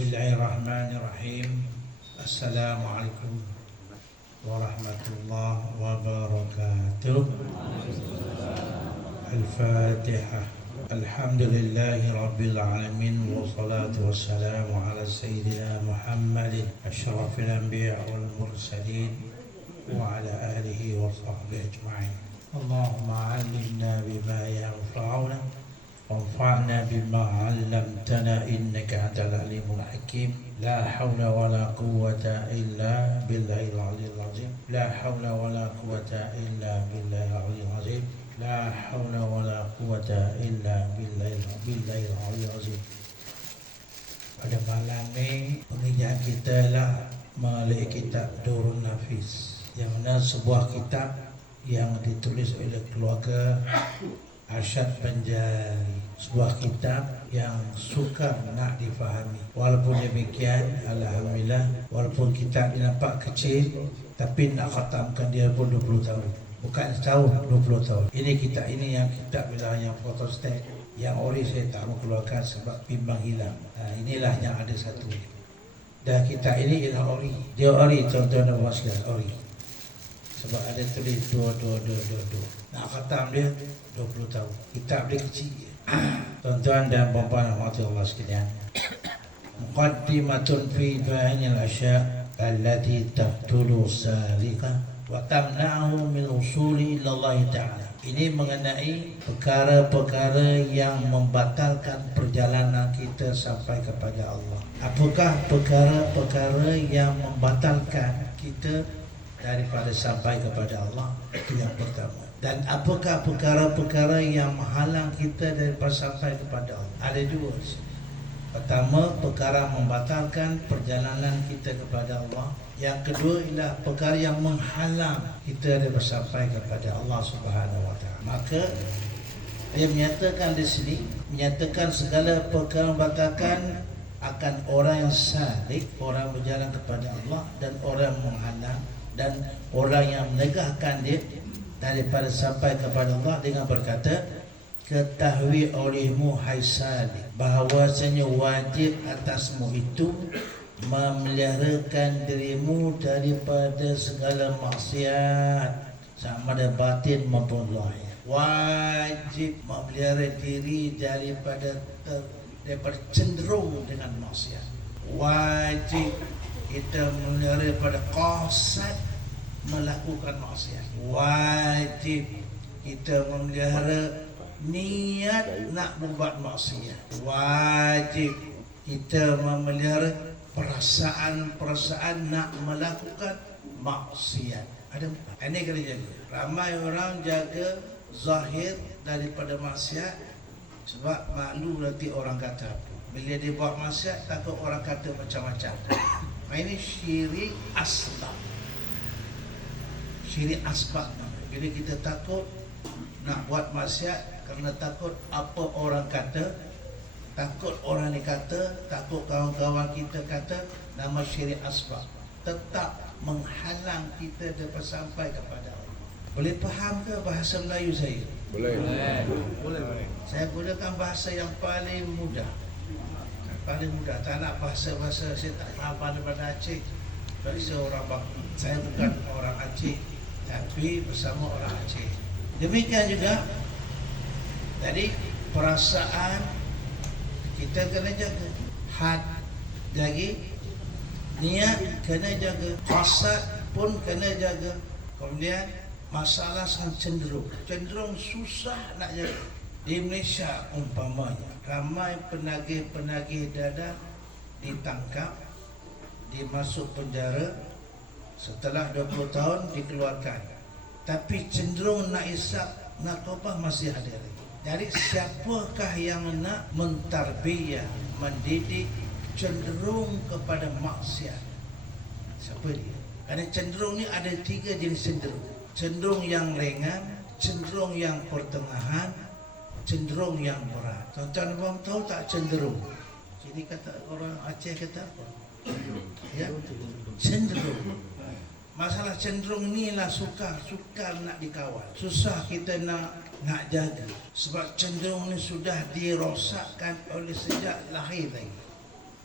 Bismillahirrahmanirrahim. Assalamualaikum warahmatullahi wabarakatuh. Al-Fatihah. Alhamdulillahi Rabbil Alamin. Wassalatu wassalamu ala Sayyidina Muhammadin asyrafil anbiya wal mursalin wa ala alihi wa sahbihi ajma'in. Allahumma alimna bima yanfa'una wanfa'na bima 'allamtana innaka antal alimul hakim. La hawla wa la quwwata illa billahil aliyyil azim. La hawla wa la quwwata illa billahil aliyyil azim. La hawla wa la quwwata illa billahil aliyyil azim. Pada malam ni pengajian kita lah melalui kitab Durrun Nafis, yang mana sebuah kitab yang ditulis oleh keluarga Arsyad Banjari, sebuah kitab yang sukar nak difahami. Walaupun demikian, alhamdulillah, walaupun kitab ini nampak kecil, tapi nak khatamkan dia pun 20 tahun. Bukan setahun, 20 tahun. Ini kitab ini yang kitab yang photostat, yang ori saya tak mau keluarkan sebab bimbang hilang. Inilah yang ada satu. Dan kitab ini ialah ori. Dia ori, tuan-tuan dan puan sekalian, ori. Sebab ada tulis 2. Nak khatam dia 20 tahun. Kitab dia kecil. Tuan-tuan dan puan-puan rahmatullah sekalian. Muqaddimatun fi bayanil asya' allati taqtulu salika wa tamna'u min usuli ila Allah Ta'ala. Ini mengenai perkara-perkara yang membatalkan perjalanan kita sampai kepada Allah. Apakah perkara-perkara yang membatalkan kita daripada sampai kepada Allah? Itu yang pertama. Dan apakah perkara-perkara yang menghalang kita daripada sampai kepada Allah? Ada dua. Pertama, perkara membatalkan perjalanan kita kepada Allah. Yang kedua ialah perkara yang menghalang kita daripada sampai kepada Allah Subhanahu Wa Taala. Maka dia menyatakan di sini, menyatakan segala perkara membatalkan akan orang yang salik, orang berjalan kepada Allah, dan orang menghalang dan orang yang menegahkan dia daripada sampai kepada Allah dengan berkata, ketahui olehmu hai salik, bahawasanya wajib atasmu itu memeliharakan dirimu daripada segala maksiat, sama ada batin maupun zahir. Wajib memelihara diri daripada cenderung dengan maksiat. Wajib kita memelihara daripada qasad melakukan maksiat. Wajib kita memelihara niat nak membuat maksiat. Wajib kita memelihara perasaan nak melakukan maksiat. Ada empat. Ini kena jaga. Ramai orang jaga zahir daripada maksiat sebab malu nanti orang kata apa. Bila dia buat maksiat, takut orang kata macam-macam. Ini syirik asbab. Syirik asbab. Bila kita takut nak buat maksiat kerana takut apa orang kata, takut orang ni kata, takut kawan-kawan kita kata, nama syirik asbab. Tetap menghalang kita dapat sampai kepada Allah. Boleh faham ke bahasa Melayu saya? Boleh. Saya gunakan bahasa yang paling mudah. Paling mudah. Tak nak bahasa-bahasa saya tak faham pada Aceh. Bahasa orang baku. Saya bukan orang Aceh, tapi bersama orang Aceh. Demikian juga tadi perasaan kita kena jaga, had lagi, niat kena jaga, hasad pun kena jaga. Kemudian masalah cenderung susah nak jaga. Di Malaysia umpamanya ramai penagih-penagih dadah ditangkap, dimasuk penjara, setelah 20 tahun dikeluarkan. Tapi cenderung nak isap, nak taubat masih ada lagi. Jadi siapakah yang nak mentarbiyah, mendidik cenderung kepada maksiat? Siapa dia? Kerana cenderung ni ada 3 jenis cenderung. Cenderung yang ringan, cenderung yang pertengahan, cenderung yang berat. Tuan-tuan tahu tak cenderung? Jadi kata orang Aceh kata apa? Ya, cenderung. Masalah cenderung ni lah sukar nak dikawal. Susah kita nak jaga. Sebab cenderung ni sudah dirosakkan oleh sejak lahir lagi.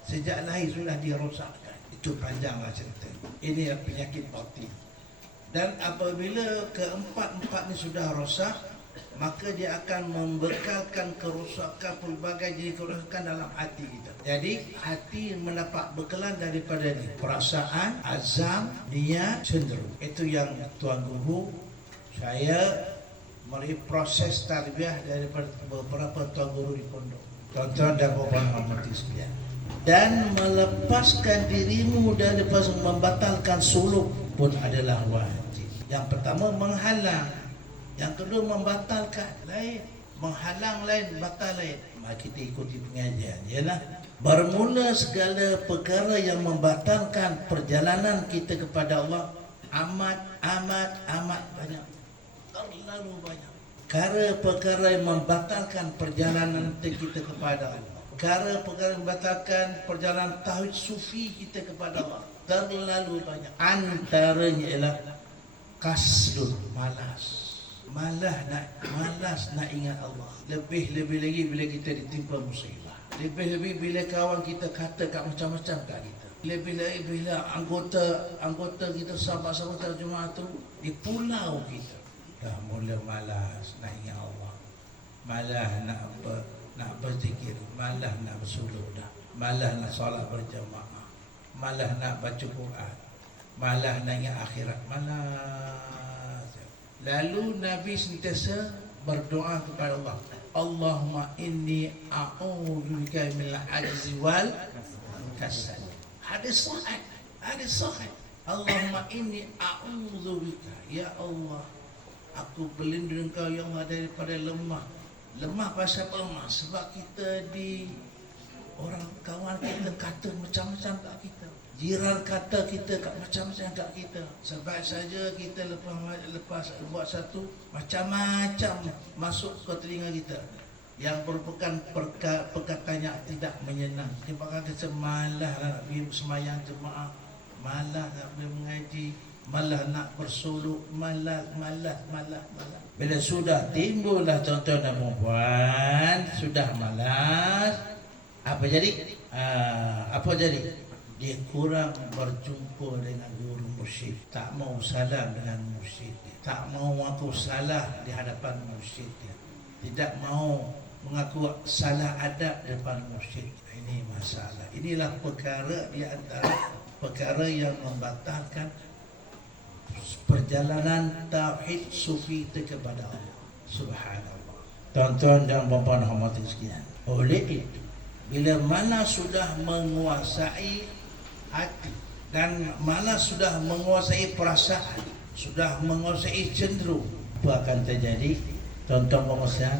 Sejak lahir sudah dirosakkan. Itu panjanglah cerita. Ini penyakit batin. Dan apabila keempat-empat ni sudah rosak, maka dia akan membekalkan kerosakan, pelbagai jenis kerosakan dalam hati kita. Jadi hati mendapat bekalan daripada ni, perasaan, azam, niat, cenderung. Itu yang Tuan Guru, saya mari proses tarbiyah daripada beberapa Tuan Guru di pondok. Tuan-tuan dan puan-puan hormati sekalian. Dan melepaskan dirimu daripada membatalkan suluk pun adalah wajib. Yang pertama menghalang, yang kedua membatalkan lain, menghalang lain, batal lain. Mari kita ikuti pengajian. Ialah bermula segala perkara yang membatalkan perjalanan kita kepada Allah amat banyak, terlalu banyak. Perkara yang membatalkan perjalanan kita kepada Allah, perkara yang membatalkan perjalanan tauhid sufi kita kepada Allah, terlalu banyak. Antaranya ialah kasdul, malas nak ingat Allah. Lebih lagi bila kita ditimpa musibah. Lebih bila kawan kita kata kat macam-macam kat kita. Lebih lagi bila anggota kita, sahabat-sahabat terjemaah tu di pulau kita dah mula malas nak ingat Allah. Malas nak berzikir, malas nak bersuluk dah. Malas nak solat berjamaah. Malas nak baca Quran. Malas nak ingat akhirat. Malas. Lalu Nabi sentiasa berdoa kepada Allah. Allahumma inni a'udzubika minal ajzi wal kasal. Hadis sahih. Allahumma inni a'udzubika, ya Allah, aku berlindung Engkau ya Allah daripada lemah. Lemah pasal apa lemah? Sebab kita orang kawan kita kata macam-macam kat kita. Jiran kata kita kat macam-macam kat kita. Sebab saja kita lepas buat satu macam-macam masuk ke telinga kita yang merupakan perkataan yang tidak menyenang. Dia kata malah nak pergi sembahyang jemaah, malah nak pergi mengaji, malah nak bersuluk, malah. Bila sudah timbullah tuan-tuan dan puan, sudah malas, apa jadi? Dia kurang berjumpa dengan guru mursyid, tak mau salam dengan mursyid, tak mau mengaku salah di hadapan mursyid, tidak mau mengaku salah adab di depan mursyid. Ini masalah. Inilah perkara di antara perkara yang membatalkan perjalanan tauhid sufi kita kepada Allah Subhanallah. Tuan-tuan dan puan-puan hormati sekalian, oleh itu bila mana sudah menguasai hati dan mana sudah menguasai perasaan, sudah menguasai cenderung, apa akan terjadi? Tuan-tuan puan sekalian,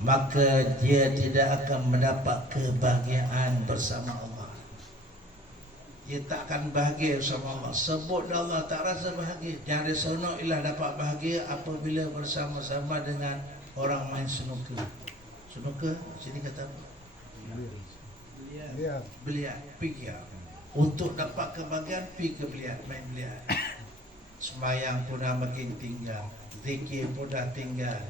maka dia tidak akan mendapat kebahagiaan bersama Allah. Dia tak akan bahagia bersama Allah. Sebut Allah tak rasa bahagia. Yang disenang ialah dapat bahagia apabila bersama-sama dengan orang main snooker. Snooker, sini kata apa? Biliar. Pergi. Untuk dapat kebahagiaan, pergi ke biliar, main biliar. Sembahyang pun dah makin tinggal, zikir pun dah tinggal,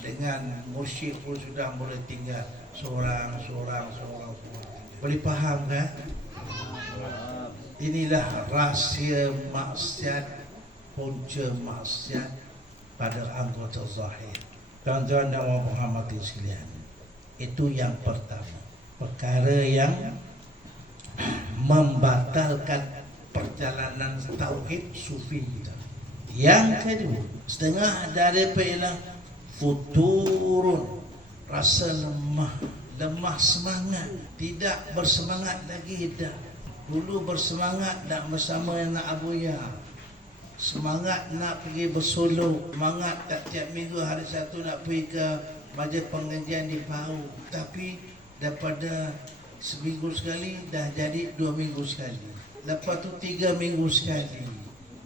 dengan musyrik pun sudah boleh tinggal. Seorang. Boleh faham kan? Inilah rahsia maksiat, punca maksiat pada anggota zahir. Tuan-tuan dan puan-puan hormati sekalian, itu yang pertama, perkara yang membatalkan perjalanan tauhid sufi kita. Yang kedua, setengah daripada futurun, rasa lemah semangat, tidak bersemangat lagi dah. Dulu bersemangat nak bersama nak abuya, semangat nak pergi bersolok, semangat tak tiap minggu hari satu nak pergi ke majlis pengajian di Pau. Tapi daripada seminggu sekali dah jadi 2 minggu sekali, lepas tu 3 minggu sekali,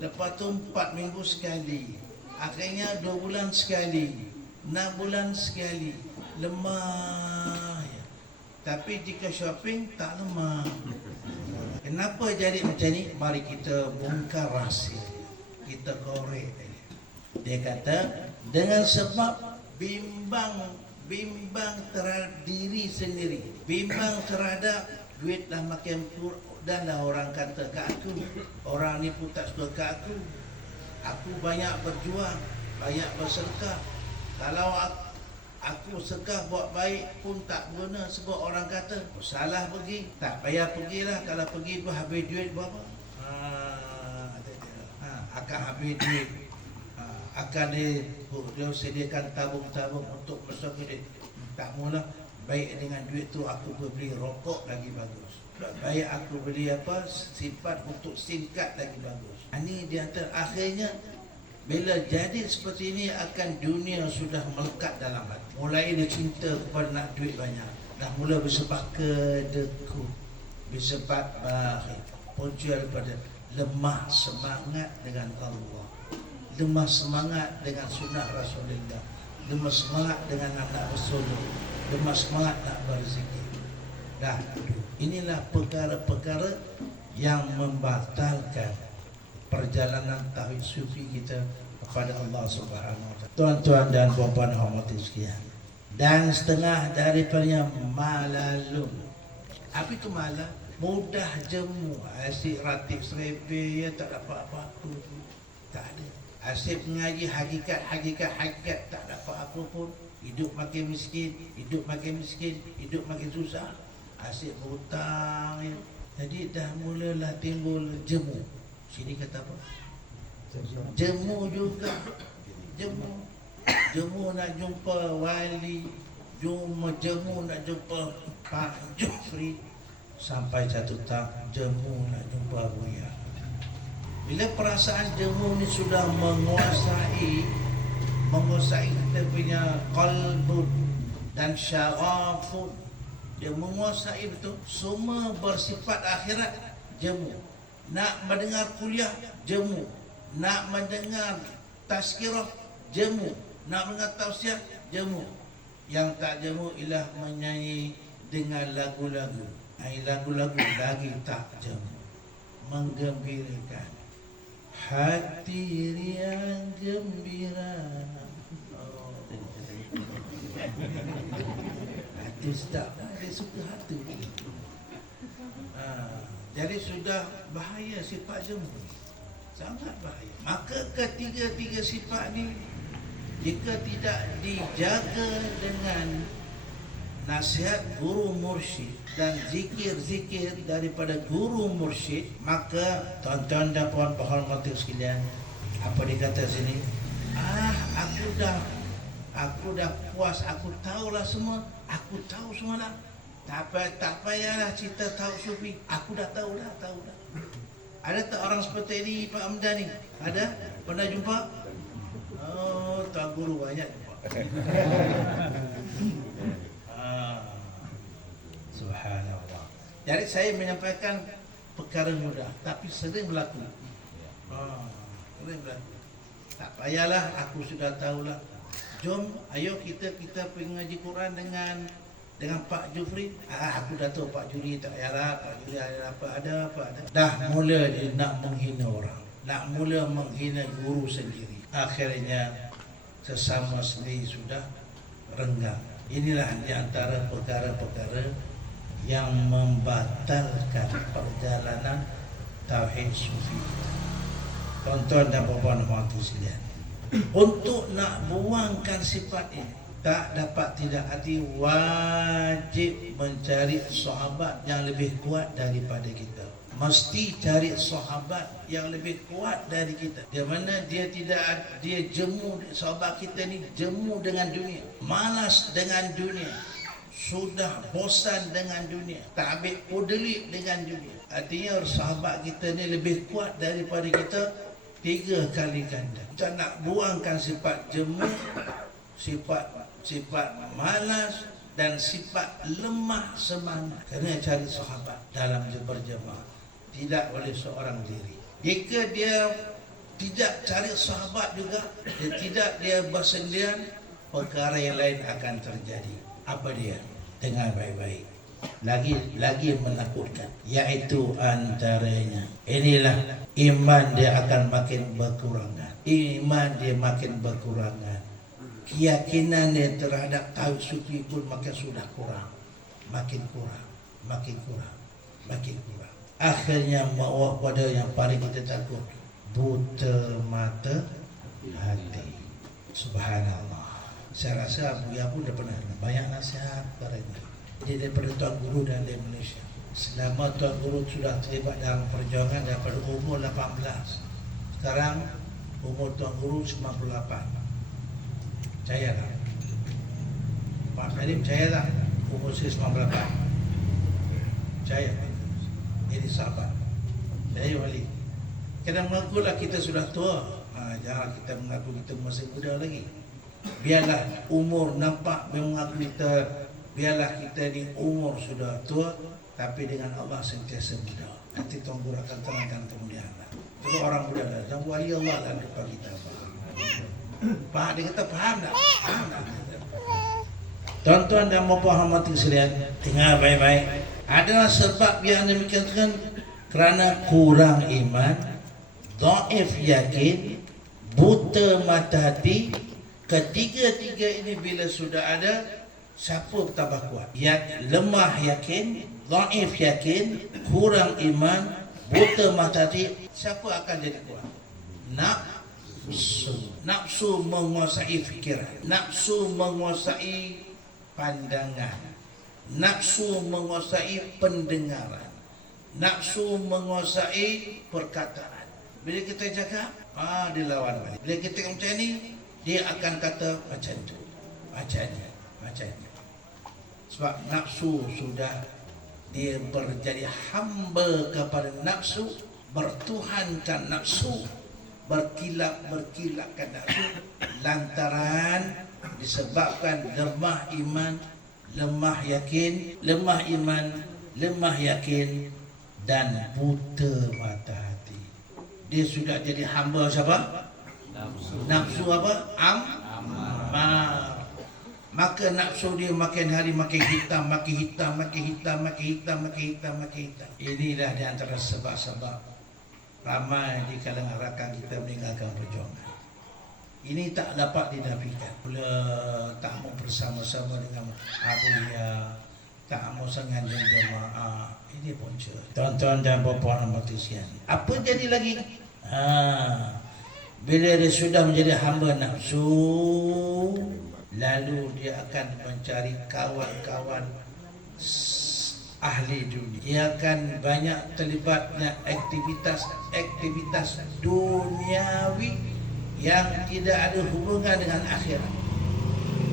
lepas tu 4 minggu sekali, akhirnya 2 bulan sekali, 6 bulan sekali. Lemah ya. Tapi jika shopping tak lemah. Kenapa jadi macam ni? Mari kita bongkar rahsia, kita korek. Dia kata dengan sebab bimbang terhadap diri sendiri, bimbang terhadap duit dah makin kurang. Dan lah orang kata ke aku, orang ni pun tak suka ke aku. Aku banyak berjuang, banyak bersedekah. Kalau aku sedekah buat baik pun tak guna sebab orang kata salah pergi. Tak payah pergilah, kalau pergi pun habis duit berapa? Akan habis duit. Akan dia sediakan tabung-tabung untuk masuk duit. Tak mula baik dengan duit tu aku beli rokok lagi bagus. Baik aku beli sifat untuk singkat lagi bagus. Ini di antara akhirnya bila jadi seperti ini akan dunia sudah melekat dalam hati. Mulai dia cinta kepada nak duit banyak. Dah mula bersebab kedekut, bersebab bakhil, punca daripada lemah semangat dengan Allah, lemah semangat dengan sunnah Rasulullah, lemah semangat dengan anak Rasulullah, lemah semangat nak berzikir. Dah, inilah perkara-perkara yang membatalkan perjalanan tauhid sufi kita kepada Allah Subhanahu wa taala. Tuan-tuan dan puan-puan hormati sekalian. Dan setengah daripadanya malalun. Apa itu malah? Mudah jemu, asyik ratib serebe, ya tak dapat apa-apa. Tak ada. Asyik mengaji hakikat, tak dapat apa pun. Hidup makin miskin, hidup makin susah. Asyik berhutang, ya. Jadi dah mulalah timbul jemu. Sini kata apa? Jemu juga. Jemu nak jumpa wali, jemu nak jumpa Pak Jufri. Sampai satu tak jemu nak jumpa Buya. Bila perasaan jemu ni sudah menguasai kita punya qalbun dan syarafun, dia menguasai betul, semua bersifat akhirat, jemu. Nak mendengar kuliah, jemu. Nak mendengar tazkirah, jemu. Nak mendengar tausiah, jemu. Yang tak jemu ialah menyanyi dengan lagu-lagu. Lagu-lagu lagi tak jemu, menggembirakan hati riang gembira. Hati sedap, dia suka hati. Jadi sudah bahaya sifat jemu, sangat bahaya. Maka ketiga-tiga sifat ni jika tidak dijaga dengan nasihat guru mursyid dan zikir-zikir daripada guru mursyid, maka tuan-tuan dan puan-puan hormati sekalian, apa dikata sini? Aku dah puas, aku tahulah semua, aku tahu semua dah. Tak payahlah cerita tahu sufi, aku dah tahu dah. Ada tak orang seperti ini Pak Hamdan ni? Ada? Pernah jumpa? Oh, tuan guru banyak jumpa. Subhanallah. Jadi saya menyampaikan perkara mudah, tapi sering berlaku. Sering berlaku. Tak payahlah, aku sudah tahulah. Jom, ayo kita pergi ngaji Quran dengan Pak Jufri. Aku dah tahu Pak Jufri, tak payahlah. Pak Jufri apa ada. Dah mula dia nak menghina orang, nak mula menghina guru sendiri. Akhirnya sesama sendiri sudah renggang. Inilah di antara perkara-perkara yang membatalkan perjalanan tauhid sufi. Tuan-tuan dan puan-puan hormati sekalian, untuk nak buangkan sifat ini tak dapat tidak arti wajib mencari sahabat yang lebih kuat daripada kita. Mesti cari sahabat yang lebih kuat dari kita. Di mana dia jemu, sahabat kita ni jemu dengan dunia, malas dengan dunia, sudah bosan dengan dunia, tak ambil peduli dengan dunia. Artinya sahabat kita ni lebih kuat daripada kita 3 kali ganda. Kita nak buangkan sifat jemu, sifat malas dan sifat lemah semangat. Kena cari sahabat dalam berjemaah, tidak oleh seorang diri. Jika dia tidak cari sahabat juga, dia bersendirian, perkara yang lain akan terjadi. Apa dia? Dengar baik-baik. Lagi menakutkan, yaitu antaranya, inilah iman dia akan makin berkurangan. Iman dia makin berkurangan. Keyakinan dia terhadap tauhid sufi pun makin sudah kurang. Makin kurang. makin kurang. Akhirnya bawa pada yang paling kita takut, buta mata hati. Subhanallah. Saya rasa Abu Ya pun dah pernah banyak nasihat padanya. Dia daripada Tuan Guru dan dari Malaysia. Selama Tuan Guru sudah terlibat dalam perjuangan daripada umur 18. Sekarang umur Tuan Guru 98. Percaya tak? Pak Halim percaya tak? Umur saya 98. Percaya. Ini sahabat. Saya wali. Kena mengakulah kita sudah tua. Jangan kita mengaku kita masih muda lagi. Biarlah umur nampak mengaku kita, biarlah kita di umur sudah tua, tapi dengan Allah sentiasa muda. Nanti Tuan Guru akan terangkan kemudian. Kalau orang muda dah, dan wali Allah lah depan kita. Faham? Dia kata faham tak? Faham tak? Tuan-tuan dan puan hormati sekalian, dengar baik-baik. Adalah sebab yang demikian kerana kurang iman, dhaif yakin, buta mata hati. Ketiga-tiga ini bila sudah ada, siapa tambah kuat? Lemah yakin, dhaif yakin, kurang iman, buta mata hati, siapa akan jadi kuat? Nafsu menguasai fikiran, nafsu menguasai pandangan, nafsu menguasai pendengaran, nafsu menguasai perkataan. Bila kita cakap, dia lawan balik. Bila kita macam ni, dia akan kata macam tu, macam ni, macam ni. Sebab nafsu sudah dia berjadi hamba kepada nafsu, bertuhankan nafsu, berkilat-berkilatkan nafsu, lantaran disebabkan lemah iman, lemah yakin, lemah iman, lemah yakin dan buta mata hati. Dia sudah jadi hamba siapa? Nafsu apa? Ammar. Maka nafsu dia makin hari makin hitam, makin hitam, makin hitam, makin hitam, makin hitam, makin hitam. Inilah di antara sebab-sebab ramai di kalangan rakan kita meninggalkan perjuangan. Ini tak dapat dinafikan. Mula tak mau bersama-sama dengan Abu Ya, tak mau dengan jemaah. Ini punca. Tuan-tuan dan puan-puan hormati sekalian. Apa jadi lagi? Bila dia sudah menjadi hamba nafsu, lalu dia akan mencari kawan-kawan ahli dunia. Dia akan banyak terlibat dengan aktivitas duniawi yang tidak ada hubungan dengan akhirat.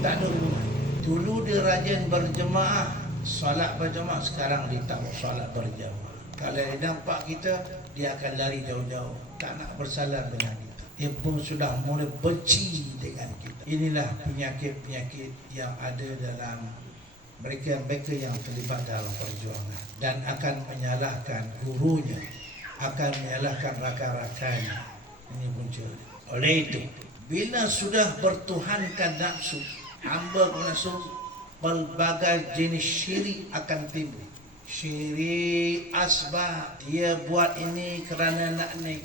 Tak ada hubungan. Dulu dia rajin berjemaah, solat berjemaah, sekarang dia tak mau solat berjemaah. Kalau dia nampak kita, dia akan lari jauh-jauh, tak nak bersalam dengan kita. Dia pun sudah mulai benci dengan kita. Inilah penyakit-penyakit yang ada dalam mereka yang terlibat dalam perjuangan, dan akan menyalahkan gurunya, akan menyalahkan rakan-rakannya. Ini punca. Oleh itu, bila sudah bertuhankan nafsu, hamba nafsu, pelbagai jenis syirik akan timbul. Syirik asbab, dia buat ini kerana nak naik.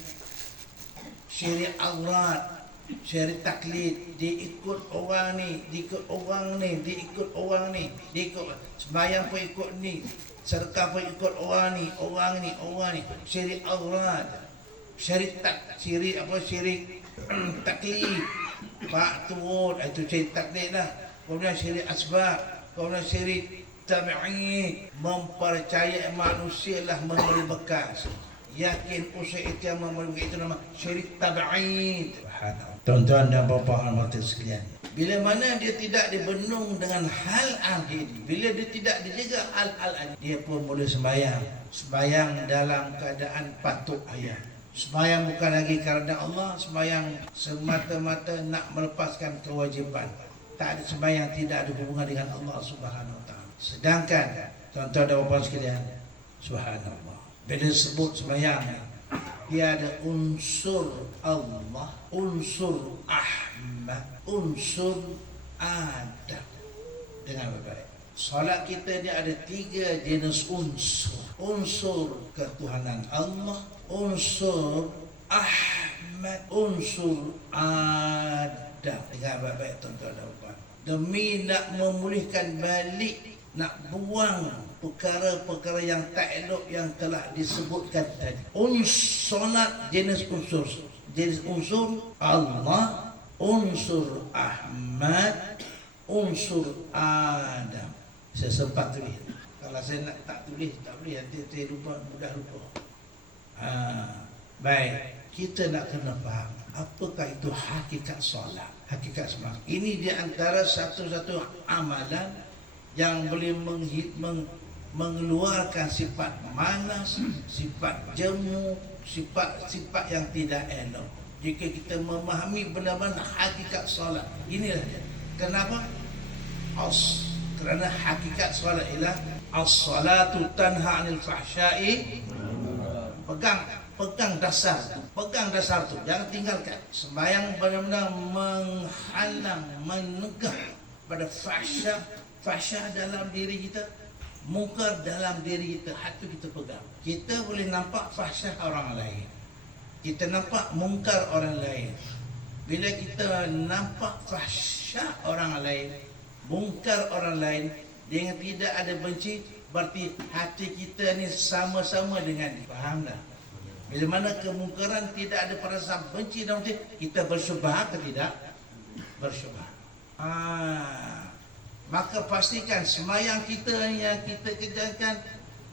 Syirik aurat, syirik taklid, dia ikut orang ni, dia ikut orang ni, dia ikut orang ni, dia ikut sembahyang pun ikut ni, sedekah pun ikut orang ni, orang ni, orang ni. Syirik aurat, syirik taklid, pak turut, itu syirik taklid lah. Kemudian syirik asbab, kemudian syirik tabi'id, mempercayai manusia lah memberi bekas, yakin usaha itu yang memberi bekas, itu nama syirik tabi'id. Tuan-tuan dan puan-puan hormati sekalian, bila mana dia tidak dibendung dengan hal akhir, bila dia tidak dijaga hal-hal akhir, dia pun boleh sembahyang dalam keadaan patut ayat. Sembahyang bukan lagi kerana Allah, sembahyang semata-mata nak melepaskan kewajipan. Tak ada sembahyang tidak ada hubungan dengan Allah Subhanahu Wa Taala. Sedangkan tuan-tuan dan puan sekalian, subhanallah, bila sebut sembahyang, dia ada unsur Allah, unsur Ahmad, unsur Adam. Dengan baik. Solat kita ni ada 3 jenis unsur. Unsur ketuhanan Allah, unsur Ahmad, unsur Adam. Dengan baik-baik tuan-tuan dan puan. Demi nak memulihkan balik nak buang perkara-perkara yang tak elok yang telah disebutkan tadi. Solat jenis unsur Allah, unsur Ahmad, unsur Adam. Saya sempat tulis. Kalau saya nak tak tulis, tak boleh. Nanti saya mudah lupa. Baik, kita nak kena faham apakah itu hakikat solat, hakikat semangat. Ini di antara satu-satu amalan yang boleh mengeluarkan sifat malas, sifat jemu, sifat yang tidak elok. Jika kita memahami benar-benar hakikat solat, inilah dia. Kenapa? Kerana hakikat solat ialah as-salatu tanha 'anil fahsya'i. Pegang dasar tu, jangan tinggalkan. Sembahyang benar-benar menghalang, menegah pada fahsya dalam diri kita, mungkar dalam diri kita. Hati kita pegang. Kita boleh nampak fahsya orang lain, kita nampak mungkar orang lain. Bila kita nampak fahsya orang lain, mungkar orang lain, dengan tidak ada benci, berarti hati kita ni sama-sama dengan dia. Faham tak? Bila mana kemungkaran tidak ada perasaan benci dalam hati, kita bersyubhat atau tidak? Bersyubhat. Maka pastikan semayang kita yang kita kerjakan,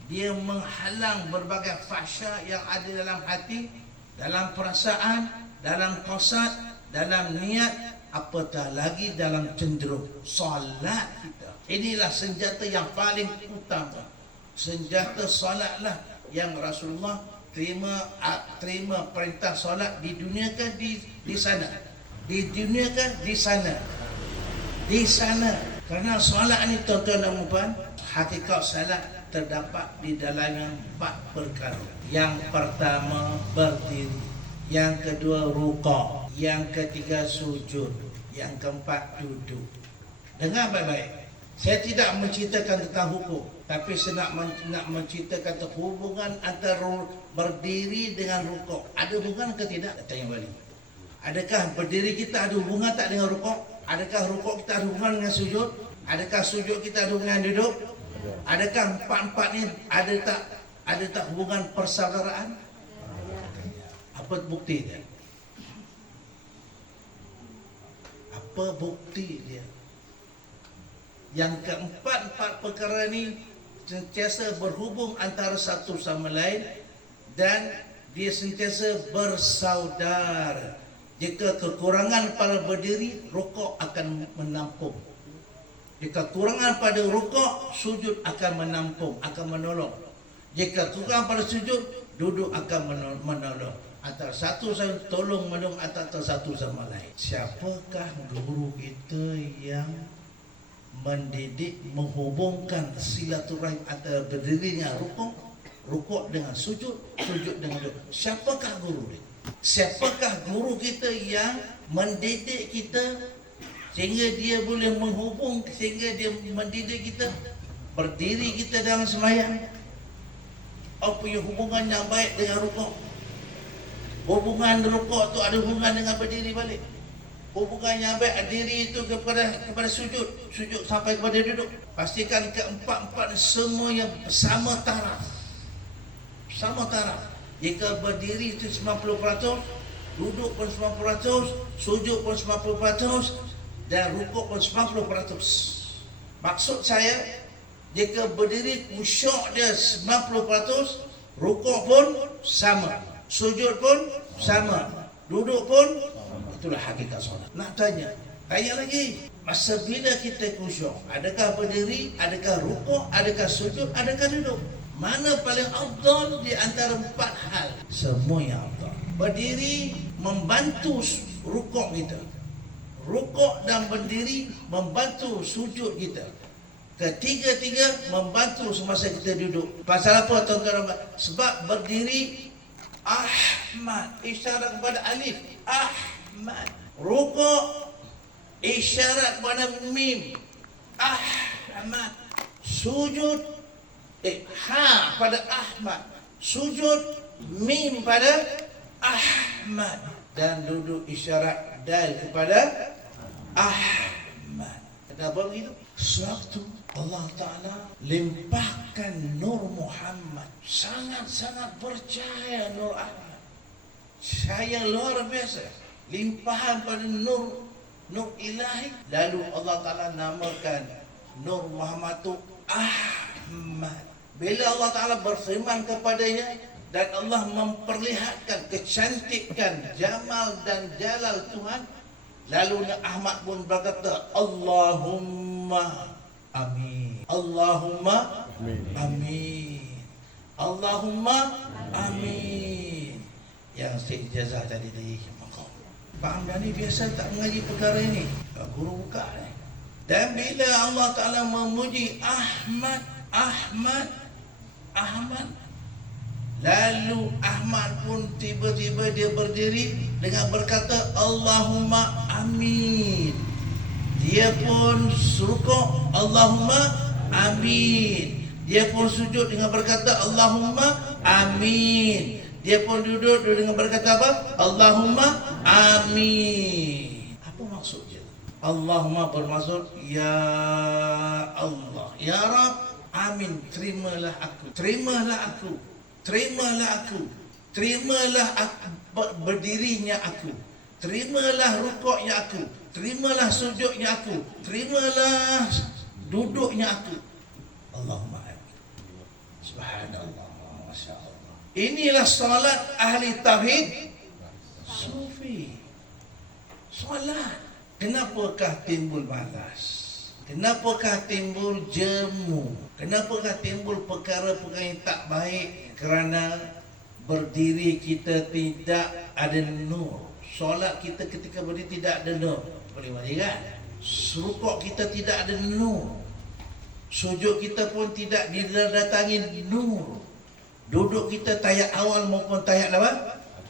dia menghalang berbagai fahsya yang ada dalam hati, dalam perasaan, dalam qasad, dalam niat, apatah lagi dalam cenderung solat kita. Inilah senjata yang paling utama. Senjata solatlah yang Rasulullah terima perintah solat di dunia kan di sana. Di dunia kan di sana. Di sana. Kerana solat ni tuan-tuan dan puan, hakikat solat terdapat di dalamnya 4 perkara. Yang pertama berdiri, yang kedua rukuk, yang ketiga sujud, yang keempat duduk. Dengar baik-baik. Saya tidak menceritakan tentang hukum, tapi saya nak menceritakan tentang hubungan antara berdiri dengan rukuk. Ada hubungan ke tidak? Tanya balik. Adakah berdiri kita ada hubungan tak dengan rukuk? Adakah rukuk kita ada hubungan dengan sujud? Adakah sujud kita ada hubungan dengan duduk? Adakah empat-empat ni ada tak hubungan persaudaraan? Apa bukti dia? Apa bukti dia? Yang keempat perkara ni sentiasa berhubung antara satu sama lain dan dia sentiasa bersaudara. Jika kekurangan pada berdiri, rukuk akan menampung. Jika kekurangan pada rukuk, sujud akan menampung, akan menolong. Jika kurang pada sujud, duduk akan menolong. Antara satu sama tolong menolong antara satu sama lain. Siapakah guru kita yang mendidik, menghubungkan silaturahim antara berdiri dengan rukuk dengan sujud, sujud dengan duduk? Siapakah guru dia? Siapakah guru kita yang mendidik kita sehingga dia boleh menghubung, sehingga dia mendidik kita berdiri kita dalam sembahyang? Apa yang hubungan yang baik dengan rukuk? Hubungan rukuk tu ada hubungan dengan berdiri balik. Hubungan yang baik diri itu kepada sujud, sujud sampai kepada duduk. Pastikan keempat-empat semua yang sama taraf. Sama taraf. Jika berdiri itu 90%, duduk pun 90%, sujud pun 90%, dan rukuk pun 90%. Maksud saya, jika berdiri khusyuk dia 90%, rukuk pun sama, sujud pun sama, duduk pun, itulah hakikat solat. Nak tanya lagi, masa bila kita khusyuk? Adakah berdiri, adakah rukuk, adakah sujud, adakah duduk? Mana paling afdal di antara 4 hal? Semua yang afdal. Berdiri membantu rukuk kita. Rukuk dan berdiri membantu sujud kita. Ketiga-tiga membantu semasa kita duduk. Pasal apa tuan-tuan? Sebab berdiri Ahmad, isyarat kepada alif, Ahmad. Rukuk isyarat kepada mim, Ahmad. Sujud ha pada Ahmad, sujud mim pada Ahmad, dan duduk isyarat dal kepada Ahmad. Kenapa begitu? Sewaktu Allah Ta'ala limpahkan Nur Muhammad, sangat-sangat percaya Nur Ahmad, saya luar biasa, limpahan pada Nur ilahi. Lalu Allah Ta'ala namakan Nur Muhammad itu Ahmad. Bila Allah Ta'ala berfirman kepadanya dan Allah memperlihatkan kecantikan jamal dan jalal Tuhan, lalu Ahmad pun berkata, Allahumma amin, Allahumma amin, Allahumma amin. Yang seijazah tadi Pak Hamdani biasa tak mengaji perkara ini, guru buka ni. Dan bila Allah Ta'ala memuji Ahmad, lalu Ahmad pun tiba-tiba dia berdiri dengan berkata Allahumma amin. Dia pun rukuk, Allahumma amin. Dia pun sujud dengan berkata Allahumma amin. Dia pun duduk dengan berkata apa? Allahumma amin. Apa maksudnya? Allahumma bermaksud ya Allah, ya Rabb, amin, terimalah aku, terimalah aku, terimalah aku, terimalah aku, berdirinya aku, terimalah rukuknya aku, terimalah sujudnya aku, terimalah duduknya aku. Allahumma amin. Subhanallah, Masya Allah. Inilah salat ahli tauhid sufi. Salat. Kenapakah timbul malas? Kenapakah timbul jemu? Kenapakah timbul perkara-perkara yang tak baik? Kerana berdiri kita tidak ada nur. Solat kita ketika berdiri tidak ada nur. Boleh balik kan? Rukuk kita tidak ada nur. Sujud kita pun tidak didatangi nur. Duduk kita tayat awal maupun tayat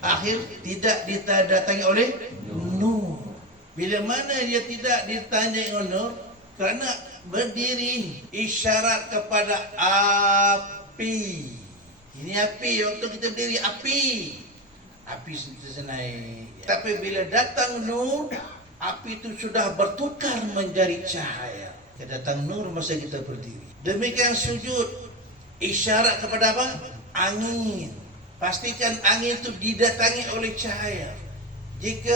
akhir tidak didatangi oleh nur. Bila mana dia tidak ditanya'i oleh nur, kerana berdiri isyarat kepada api. Ini api, waktu kita berdiri api senai. Tapi bila datang nur, api itu sudah bertukar menjadi cahaya. Datang nur masa kita berdiri. Demikian sujud, isyarat kepada apa? Angin. Pastikan angin itu didatangi oleh cahaya. Jika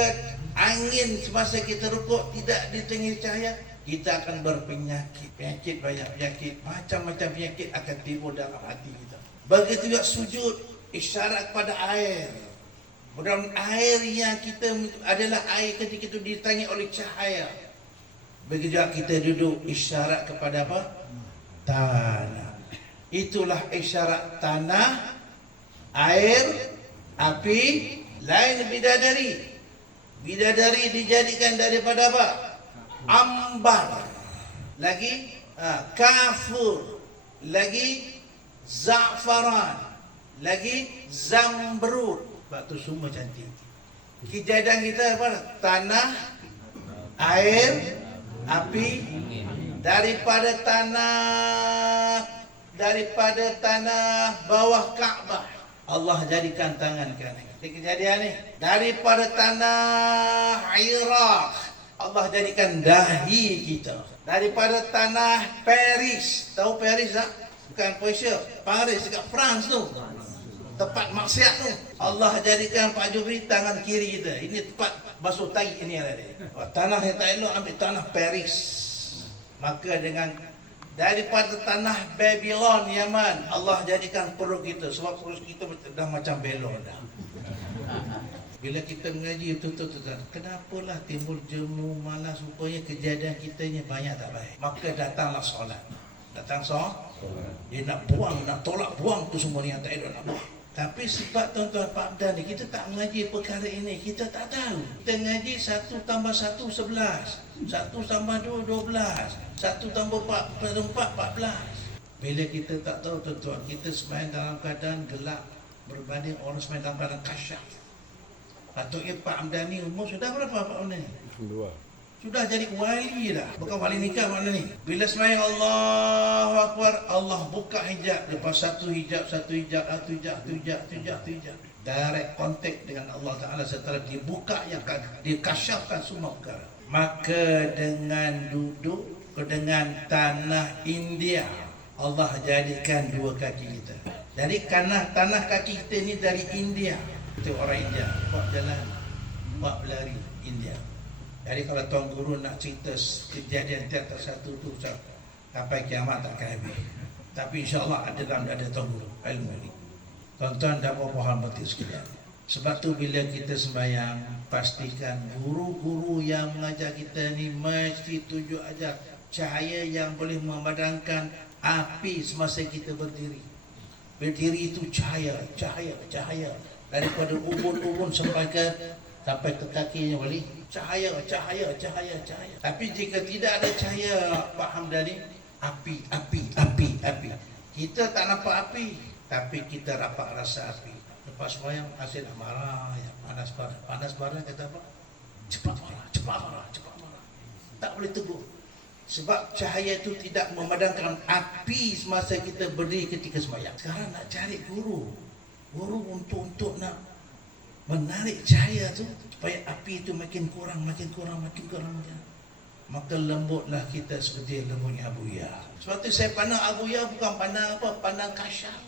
angin semasa kita rukuk tidak didatangi cahaya, kita akan berpenyakit. Penyakit, banyak penyakit, macam-macam penyakit akan timbul dalam hati kita. Begitu juga sujud, isyarat kepada air. Mudah-mudahan air yang kita adalah air ketika itu didatangi oleh cahaya. Begitu juga kita duduk, isyarat kepada apa? Tanah. Itulah isyarat tanah, air, api, lain bidadari. Bidadari dijadikan daripada apa? Ambar. Lagi kafur. Lagi za'faran. Lagi zamrud. Sebab tu semua cantik. Kejadian kita apa? Tanah, air, api. Daripada tanah bawah Kaabah, Allah jadikan tangan kanan. Kejadian ni daripada tanah Iraq, Allah jadikan dahi kita. Daripada tanah Paris, tahu Paris tak? Bukan Persia, Paris dekat France tu, tempat maksiat tu. Allah jadikan Pak Jufri tangan kiri kita. Ini tempat basuh tai ini ada. Tanah yang tak elok ambil tanah Paris. Maka dengan daripada tanah Babylon, Yaman, Allah jadikan perut kita. Sebab perut kita dah macam belon dah. Bila kita mengaji betul-betul, kenapalah timbul jemu malas, supaya kejadian kita ni banyak tak baik. Maka datanglah solat. Datang solat. Dia nak buang, nak tolak buang tu semua ni yang tak elok nak buang. Tapi sebab tuan-tuan Pak Abdan ni, kita tak mengaji perkara ini, kita tak tahu. Kita mengaji 1 tambah 1, 11. 1 tambah 2, 12. 1 tambah 4, 14. Bila kita tak tahu tuan-tuan, kita sembahyang dalam keadaan gelap berbanding orang sembahyang dalam keadaan kasyaf. Patutnya Pak Hamdani umur sudah berapa Pak Hamdani? 2. Sudah jadi wali dah. Bukan wali nikah makna ni. Bila sembahyang Allahu Akbar, Allah buka hijab. Lepas satu hijab, satu hijab, satu hijab, satu hijab, satu hijab, satu hijab. Direct contact dengan Allah Ta'ala setelah dibuka, yang dikasyafkan semua perkara. Maka dengan duduk, dengan tanah India. Allah jadikan dua kaki kita. Jadi tanah kaki kita ni dari India. Itu orang India, buat jalan, buat berlari India. Jadi kalau Tuan Guru nak cerita kejadian tiap satu tu sampai kiamat takkan habis. Tapi insya-Allah ada dalam dada Tuan Guru ilmu ni. Tuan-tuan dan puan-puan berhati sekalian. Sebab tu bila kita sembahyang, pastikan guru-guru yang mengajar kita ni mesti tunjuk ajar cahaya yang boleh memadamkan api semasa kita berdiri. Berdiri itu cahaya. Daripada ubun sampai ke kakinya boleh. Cahaya. Tapi jika tidak ada cahaya, Pak Hamdani, api. Kita tak nampak api, tapi kita dapat rasa api. Lepas sembahyang asyik nak marah, ya, panas marah kata apa? Cepat marah. Tak boleh tegur. Sebab cahaya itu tidak memadamkan api semasa kita berdiri ketika sembahyang. Sekarang nak cari guru untuk nak menarik cahaya tu supaya api itu makin kurang. Maka lembutlah kita seperti lembutnya Abuya. Sebab tu saya pandang Abuya bukan pandang kasyaf.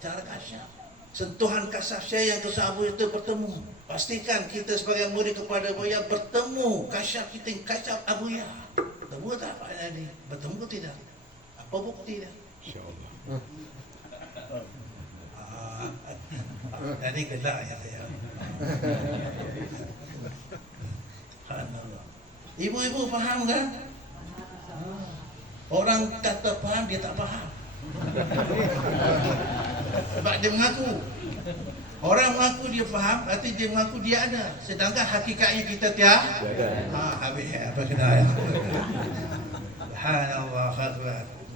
Cara kasyaf. Sentuhan kasar saya yang kesal Abuya itu bertemu. Pastikan kita sebagai murid kepada Abuya bertemu kasyaf kita, kasyaf Abuya. Bertemu tak Pak Nadi? Bertemu ke tidak? Apa bukti dia? InsyaAllah. Jadi gelak ya saya. Ibu-ibu faham kan? Orang kata faham, dia tak faham. Sebab dia mengaku. Orang mengaku dia faham, arti dia mengaku dia ada. Sedangkan hakikatnya kita tiada. Habis apa kena ya.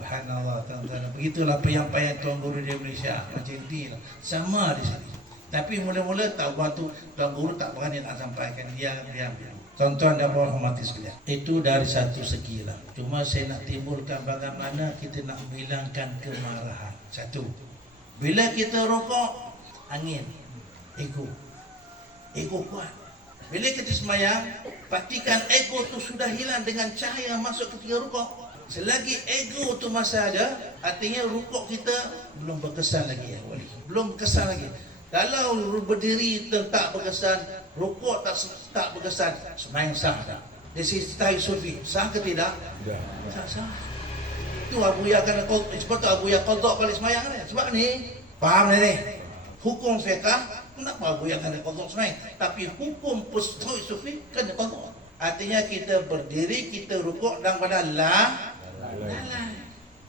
Subhanallah, tuan-tuan. Begitulah penyampaian Tuan Guru di Malaysia. Macam inilah. Sama di sini. Tapi mula-mula Tuan Guru tak berani nak sampaikan. Diam. Tuan-tuan dan puan hormati sekalian. Itu dari satu segi lah. Cuma saya nak timbulkan bagaimana kita nak menghilangkan kemarahan. Satu. Bila kita rokok, angin, ego kuat. Bila kita sembahyang, pastikan ego tu sudah hilang dengan cahaya masuk ketika rukuk. Selagi ego tu masih ada, artinya rukuk kita belum berkesan lagi ya wali. Belum berkesan lagi. Kalau berdiri tak berkesan, rukuk tak berkesan, sembahyang sah tak? Dari sisi tahiyat sufi, sah ke tidak? Tak sah. Itu Abuya kena sebab tu Abuya qada balik sembahyang ni. Sebab ni, faham ni? Hukum fiqh, kenapa Abuya kena qada sembahyang? Tapi hukum tahiyat sufi kena qada. Artinya kita berdiri, kita rukuk dan pada la.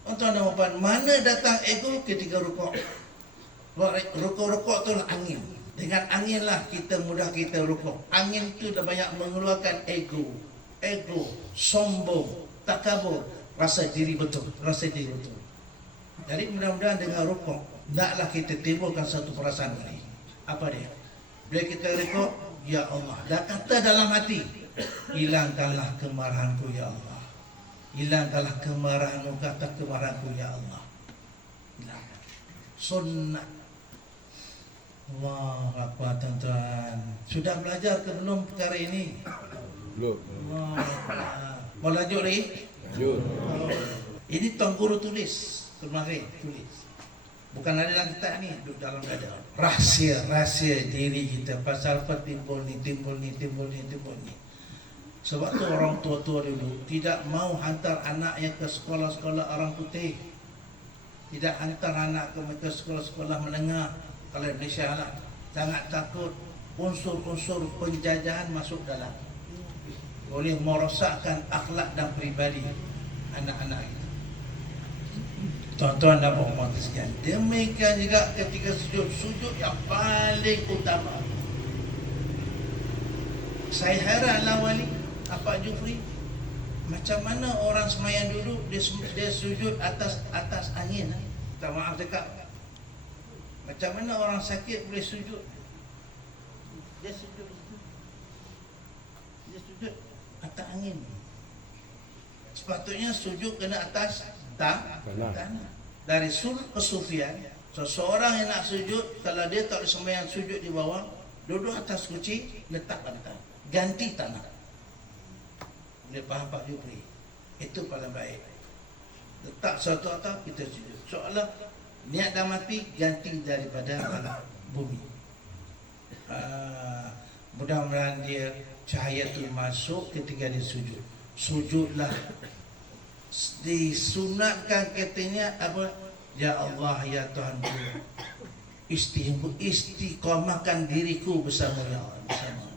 Tuan-tuan dan puan, mana datang ego ketika rukuk? Rukuk tu angin. Dengan angin lah kita mudah kita rukuk. Angin tu dah banyak mengeluarkan ego, sombong, takabur, rasa diri betul. Jadi mudah-mudahan dengan rukuk, naklah kita timbulkan satu perasaan ini. Apa dia? Bila kita rukuk, ya Allah, dah kata dalam hati, hilangkanlah kemarahanku ya Allah. Hilangkanlah kemarahanmu, kata kemarahanku ya Allah. Sunnah. Allah Akbar tuan-tuan. Sudah belajar ke belum perkara ini? Belum. Mau lanjut lagi? Lanjut. Ini Tuan Guru tulis. Kemarin tulis. Bukan ada dalam kitab ni, duduk dalam dada. Rahsia diri kita. Pasal apa timbul ni. Sebab tu orang tua-tua dulu tidak mau hantar anaknya ke sekolah-sekolah orang putih. Tidak hantar anak ke sekolah-sekolah menengah. Kalau Malaysia lah, sangat takut unsur-unsur penjajahan masuk dalam, boleh merosakkan akhlak dan pribadi anak-anak itu. Tuan-tuan dan puan-puan sekalian, demikian juga ketika sujud yang paling utama. Saya heranlah wali Pak Jufri, macam mana orang sembahyang dulu dia sujud atas angin. Tak maaf cakap. Macam mana orang sakit boleh sujud? Dia sujud atas angin. Sepatutnya sujud kena atas tanah. Dari sulh ke sufian, seseorang yang nak sujud, kalau dia tak boleh sembahyang sujud di bawah, duduk atas kursi, letak pada tanah, ganti tanah. Boleh faham Pak Jupri? Itu paling baik. Letak suatu atap, kita sujud. Soalan niat dah mati, ganti daripada bumi. Mudah-mudahan dia cahaya itu masuk ketika dia sujud. Sujudlah. Disunatkan katanya apa? Ya Allah, ya Tuhanku, istiqamahkan diriku bersama ya Allah, bersama.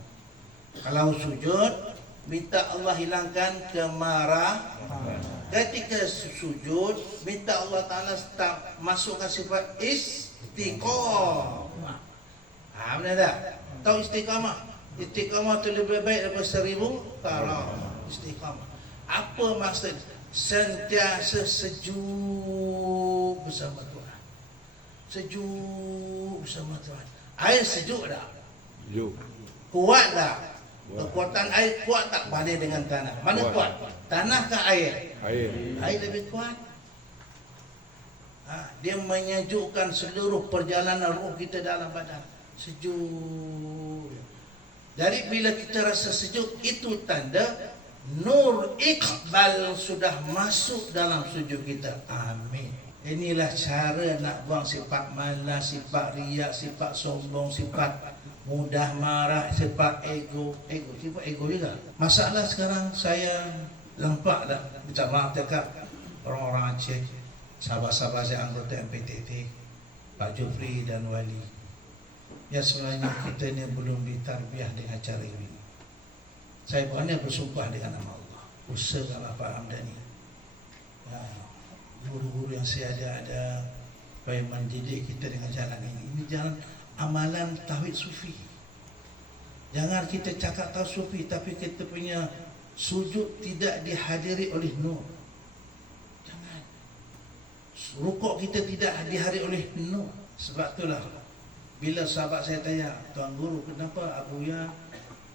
Kalau sujud, minta Allah hilangkan kemarahan. Ketika sujud, minta Allah Ta'ala masukkan sifat istiqamah. Benar tak? Tahu istiqamah? Istiqamah itu lebih baik daripada 1000 karamah. Istiqamah. Apa maksud? Sentiasa sejuk bersama Tuhan. Sejuk bersama Tuhan. Air sejuk tak? Sejuk. Kuat tak? Kekuatan air kuat tak banding dengan tanah? Mana kuat? Tanah ke air? Air lebih kuat. Dia menyejukkan seluruh perjalanan roh kita dalam badan. Sejuk. Dari bila kita rasa sejuk, itu tanda nur iqbal sudah masuk dalam sujud kita. Amin. Inilah cara nak buang sifat malas, sifat riak, sifat sombong, sifat mudah marah, sifat ego. Sifat ego juga. Masalah sekarang saya nampak dah, minta maaf dekat orang-orang Aceh, sahabat-sahabat saya anggota MPTT, Pak Jufri dan Wali. Ya sebenarnya kita ni belum ditarbiah dengan cara ini. Saya berani bersumpah dengan nama Allah, usahakan Pak Hamdani, guru-guru yang saya ada supaya mendidik kita dengan jalan ini. Ini jalan amalan tauhid sufi. Jangan kita cakap tahu sufi tapi kita punya sujud tidak dihadiri oleh nur. Jangan. Rukuk kita tidak dihadiri oleh nur. Sebab itulah bila sahabat saya tanya, Tuan Guru, kenapa Abu Ya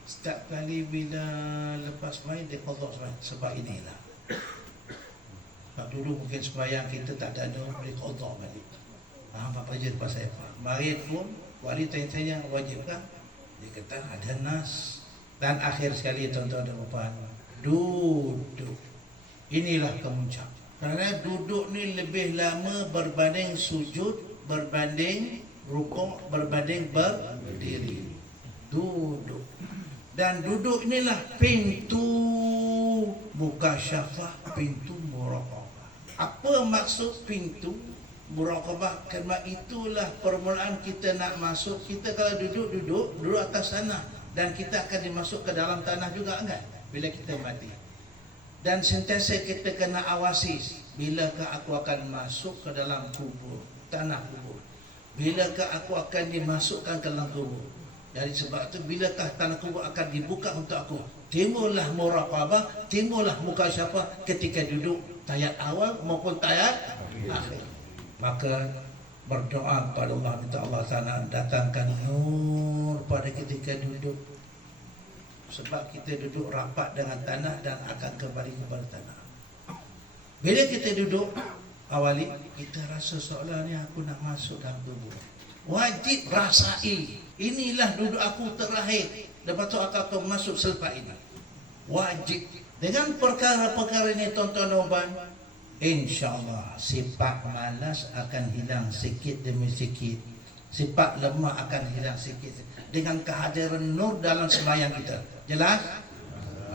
setiap kali bila lepas main dia qadha sembahyang? Sebab inilah. Sebab dulu mungkin sembahyang kita tak ada nur, boleh qadha balik. Apa je lepas saya faham. Mari pun wali tanya-tanya, wajibkah? Dia kata ada nas. Dan akhir sekali tuan-tuan dan puan, duduk. Inilah kemuncak. Kerana duduk ni lebih lama berbanding sujud, berbanding rukuk, berbanding berdiri. Duduk. Dan duduk inilah pintu mukasyafah, pintu muraqabah. Apa maksud pintu muraqabah? Kerana itulah permulaan kita nak masuk. Kita kalau duduk atas tanah, dan kita akan dimasuk ke dalam tanah juga kan bila kita mati. Dan sentiasa kita kena awasi, bilakah aku akan masuk ke dalam kubur, tanah kubur, bilakah aku akan dimasukkan ke dalam kubur. Dari sebab itu, bilakah tanah kubur akan dibuka untuk aku? Timbullah muraqabah, timbullah mukasyafah ketika duduk tayat awal maupun tayat akhir. Maka berdoa kepada Allah, minta Allah Ta'ala datangkan nur pada ketika duduk. Sebab kita duduk rapat dengan tanah dan akan kembali kepada tanah. Bila kita duduk awali, kita rasa seolah ni aku nak masuk dalam kubur. Wajib rasai, inilah duduk aku terakhir, lepas tu aku masuk selepas ini. Wajib. Dengan perkara-perkara ini tuan-tuan dan puan, InsyaAllah sifat malas akan hilang sikit demi sikit. Sifat lemah akan hilang sikit dengan kehadiran nur dalam sembahyang kita. Jelas?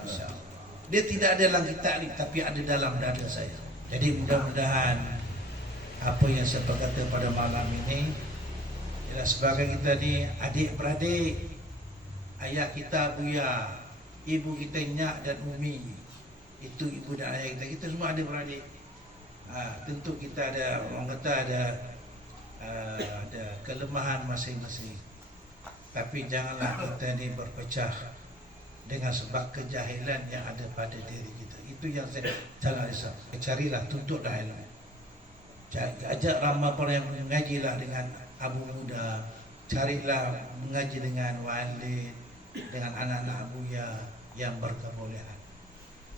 Masya-Allah. Dia tidak ada dalam kitab ni, tapi ada dalam dada saya. Jadi mudah-mudahan apa yang saya berkata pada malam ini ialah sebagai kita ni adik-beradik, ayah kita Buya, ibu kita Nyak dan Umi, itu ibu dan ayah kita, kita semua adik-beradik. Tentu kita ada, orang kata ada kelemahan masing-masing. Tapi janganlah kita ni berpecah dengan sebab kejahilan yang ada pada diri kita. Itu yang saya jangan risau. Carilah, tuntutlah ilmu. Ajak ramai orang yang mengajilah dengan abu muda. Carilah mengaji dengan walid, dengan anak-anak abuya yang berkebolehan.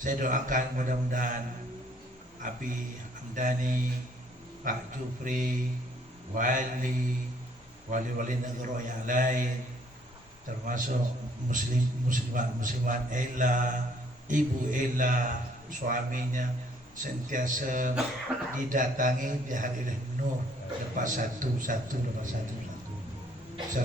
Saya doakan mudah-mudahan Abi Hamdani, Pak Jufri, wali-wali negara yang lain, termasuk muslimat Ella, Ibu Ella, suaminya sentiasa didatangi di hari Nur lepas satu. Saya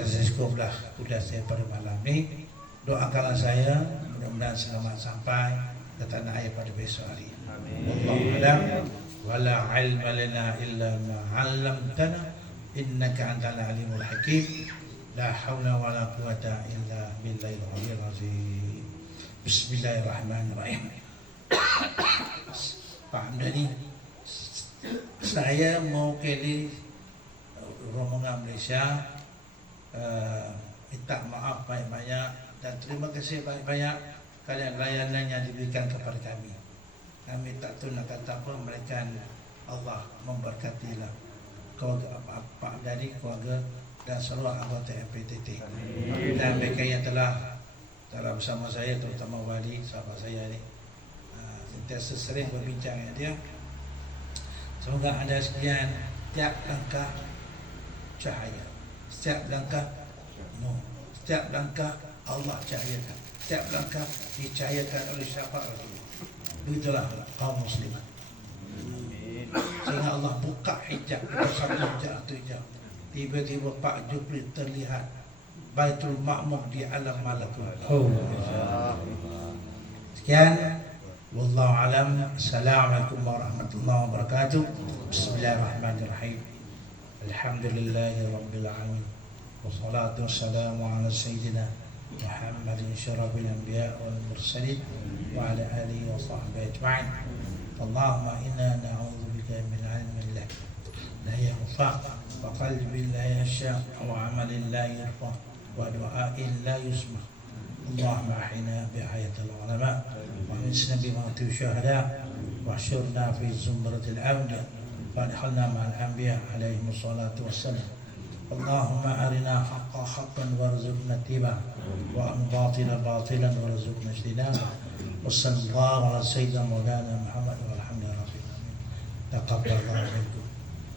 sekolah sudah saya pada malam ini. Doakanlah saya mudah-mudahan selamat sampai ke tanah air pada besok hari. Wallahu a'lam. Wala ilma lana illa ma 'allamtana innaka antal alimul hakim. La haula wala quwata illa billahil aliyyil azim. Bismillahirrahmanirrahim. Pak Hamdani, saya mau kali rombongan Malaysia minta maaf banyak-banyak dan terima kasih banyak-banyak kalian layanan yang diberikan kepada kami. Kami tak tahu nak kata apa, mereka Allah memberkatilah keluarga Pak Hamdani, keluarga dan seluruh anggota MPTT. Dan mereka yang telah bersama saya, terutama wali sahabat saya ni, sentiasa sering berbincang dengan dia. Semoga anda sekalian setiap langkah cahaya, setiap langkah nur, setiap langkah Allah cahayakan, setiap langkah dicahayakan oleh syafaat Rasulullah. Begitulah kaum muslimin. Sehingga Allah buka hijab, itu satu hijab. Tiba-tiba Pak Jupri terlihat Baitul Ma'mur di alam malakut. Sekian. Wallahu alam. Assalamualaikum warahmatullahi wabarakatuh. Bismillahirrahmanirrahim. Alhamdulillahi rabbil alamin. Wassalatu wassalamu ala sayyidina Muhammadin syarafil anbiya wal mursalin wa ala alihi wa sahbihi ajma'in. Allahumma inna na'udzubika min 'ilmin la yanfa' wa qalbin la yashqa wa 'amalin la yarfa' wa du'a'in la yusma'. Allahumma ahina bihayatil ulama wa misna bimauti syuhada wa syurna fi zumratil awliya wa adkhilna ma'al anbiya alaihi wassalatu wassalam. Allahumma arina haqqa haqqan warzuqna ittiba'a wa batila batilan warzuqna ijtinaba. Wa sallallahu ala sayyidina maulana Muhammad walhamdulillahi rabbil alamin. Taqabbalallahu minkum.